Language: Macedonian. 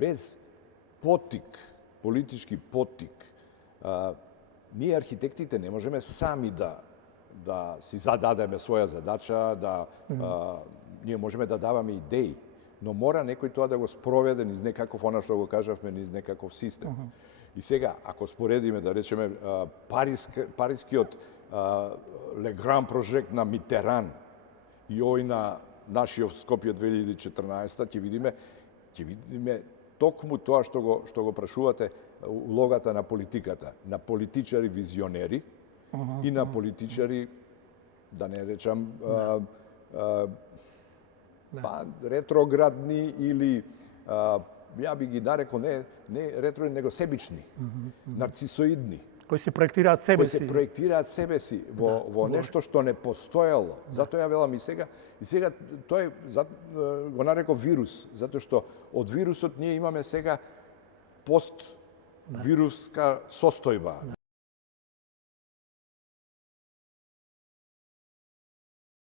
без потик, политички потик, ние архитектите не можеме сами да си зададеме своја задача, ние можеме да даваме идеи, но мора некој тоа да го спроведе низ некаков, она што го кажавме, низ некаков систем. И сега, ако споредиме, да речеме, парискиот Le Grand Project на Митеран и овој на нашиот Скопје 2014, ќе видиме токму тоа што го прашувате, улогата на политиката, на политичари визионери и на политичари, да не речам, ретроградни или ја би ги нарекол не ретроградни, него себични, нарцисоидни. Кои се проектираат себе си. Кои се проектираат себе си во нешто што не постоело. Затоа ја велам и сега тој го нарекол вирус, затоа што од вирусот ние имаме сега поствируска состојба.